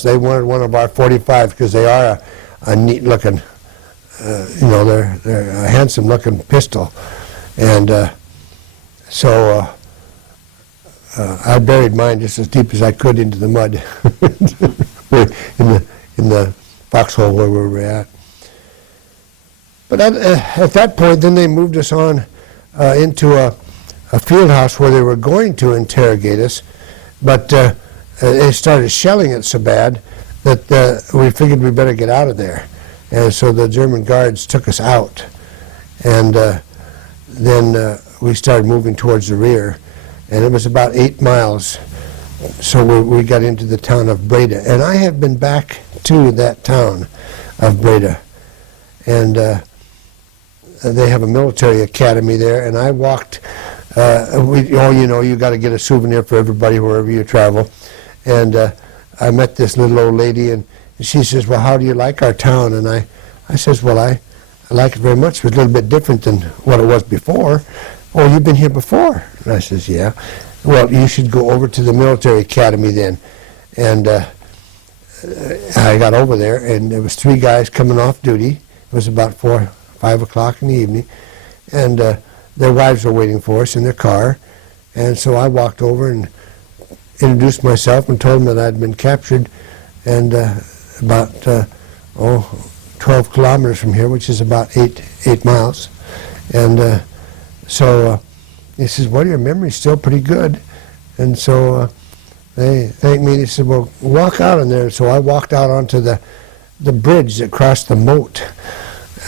They wanted one of our 45s because they are a neat-looking, they're a handsome-looking pistol, and so I buried mine just as deep as I could into the mud, in the foxhole where we were at. But at that point, then they moved us on into a field house where they were going to interrogate us, but they started shelling it so bad that we figured we better get out of there. And so the German guards took us out. And then we started moving towards the rear. And it was about 8 miles. So we got into the town of Breda. And I have been back to that town of Breda. And they have a military academy there. And I walked, you got to get a souvenir for everybody wherever you travel. And I met this little old lady, and she says, well, how do you like our town? And I says, well, I like it very much. It was a little bit different than what it was before. Oh, you've been here before? And I says, yeah. Well, you should go over to the military academy then. And I got over there, and there was 3 guys coming off duty. It was about 4, 5 o'clock in the evening. And their wives were waiting for us in their car. And so I walked over and introduced myself and told them that I'd been captured, and about 12 kilometers from here, which is about 8 miles. And so he says, well, your memory's still pretty good. And so they thanked me. They said, well, walk out in there. So I walked out onto the bridge that crossed the moat.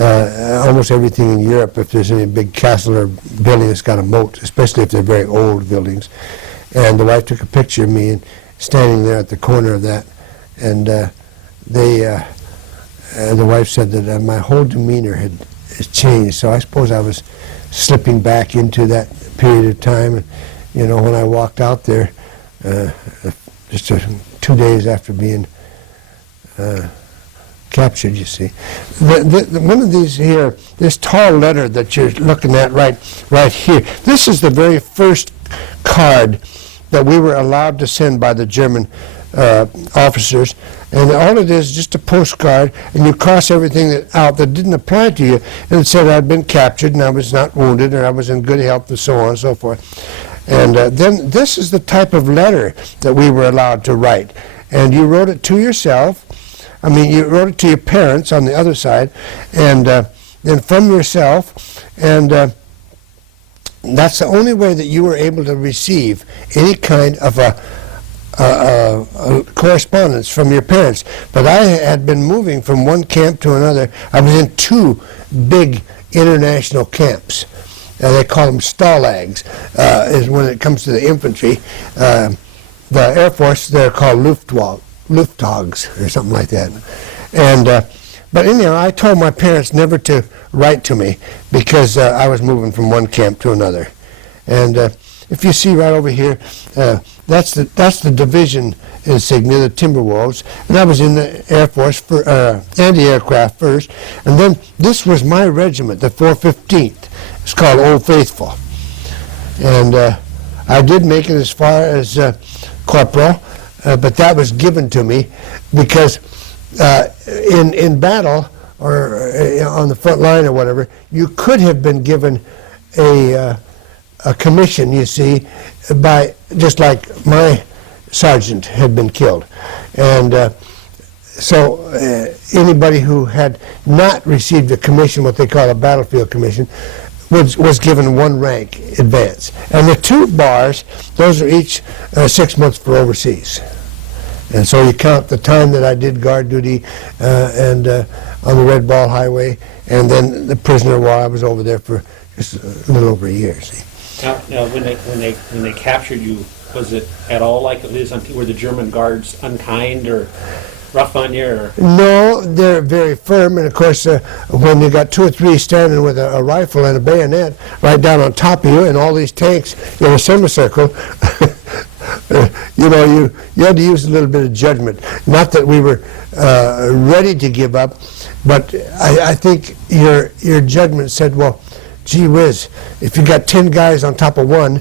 Almost everything in Europe, if there's any big castle or building that's got a moat, especially if they're very old buildings. And the wife took a picture of me and standing there at the corner of that. And the wife said that my whole demeanor had changed. So I suppose I was slipping back into that period of time. And, when I walked out there, just 2 days after being captured, you see. One of these here, this tall letter that you're looking at right here, this is the very first card that we were allowed to send by the German officers. And all it is just a postcard, and you cross everything out that didn't apply to you. And it said I'd been captured and I was not wounded and I was in good health and so on and so forth. And then this is the type of letter that we were allowed to write. And you wrote it to yourself. I mean, you wrote it to your parents on the other side, and then from yourself. And that's the only way that you were able to receive any kind of a correspondence from your parents. But I had been moving from one camp to another. I was in 2 big international camps. They call them stalags, is when it comes to the infantry. The Air Force, they're called Luftags or something like that. And but anyhow, I told my parents never to write to me because I was moving from one camp to another. And if you see right over here, that's the division insignia, the Timberwolves, and I was in the Air Force for anti-aircraft first, and then this was my regiment, the 415th. It's called Old Faithful, and I did make it as far as corporal, but that was given to me because in battle or on the front line or whatever, you could have been given a commission, you see, by just like my sergeant had been killed. And so anybody who had not received a commission, what they call a battlefield commission, was given 1 rank advance. And the 2 bars, those are each 6 months for overseas. And so you count the time that I did guard duty and on the Red Ball Highway, and then the prisoner while I was over there for just a little over a year. See. Now, when they captured you, was it at all like it is were the German guards unkind or rough on you? Or? No, they're very firm, and of course, when you got 2 or 3 standing with a rifle and a bayonet right down on top of you, and all these tanks in a semicircle, you had to use a little bit of judgment. Not that we were ready to give up, but I think your judgment said, well, gee whiz, if you got 10 guys on top of one,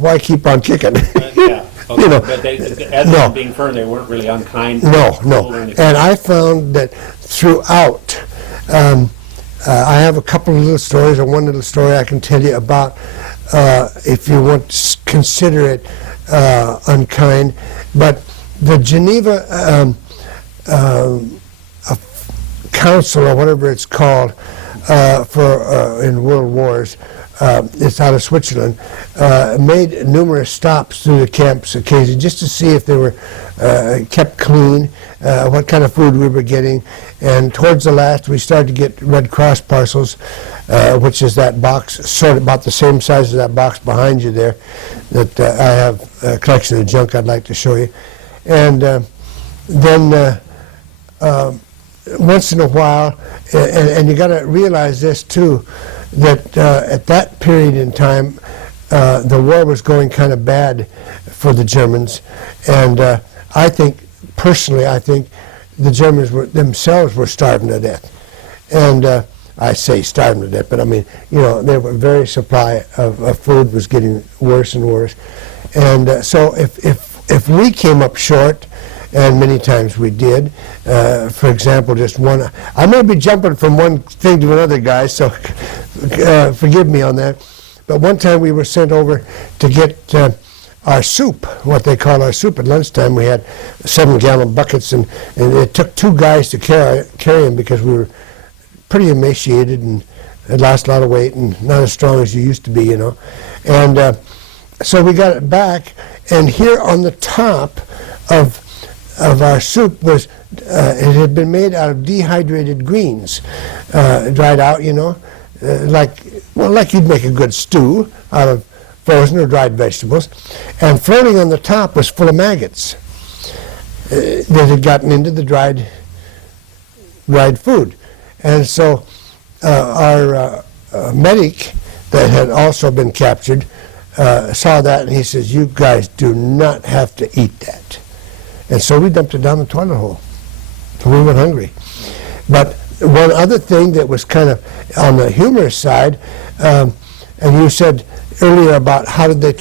why keep on kicking? Yeah. Okay, you know. but they, as no. them being firm, they weren't really unkind. No, cruel no. or anything. And I found that throughout, I have a couple of little stories, or one little story I can tell you about, if you want to consider it unkind. But the Geneva Council, or whatever it's called, in world wars, it's out of Switzerland, made numerous stops through the camps occasionally just to see if they were kept clean, what kind of food we were getting. And towards the last, we started to get Red Cross parcels, which is that box, sort of about the same size as that box behind you there, that I have a collection of junk I'd like to show you. And then once in a while, and you got to realize this too, that at that period in time, the war was going kind of bad for the Germans, and I think, personally, I think the Germans themselves were starving to death. And I say starving to death, but I mean, you know, their very supply of food was getting worse and worse. And so if we came up short, and many times we did. For example, just one, I may be jumping from one thing to another, guys, so forgive me on that. But one time we were sent over to get our soup, what they call our soup. At lunchtime we had 7-gallon buckets, and it took 2 guys to carry them because we were pretty emaciated and had lost a lot of weight and not as strong as you used to be, you know. And so we got it back, and here on the top of our soup was, it had been made out of dehydrated greens, dried out, you know, like you'd make a good stew out of frozen or dried vegetables. And floating on the top was full of maggots that had gotten into the dried food. And so our medic that had also been captured saw that, and he says, "You guys do not have to eat that." And so we dumped it down the toilet hole. So we went hungry. But one other thing that was kind of on the humorous side, and you said earlier about how did they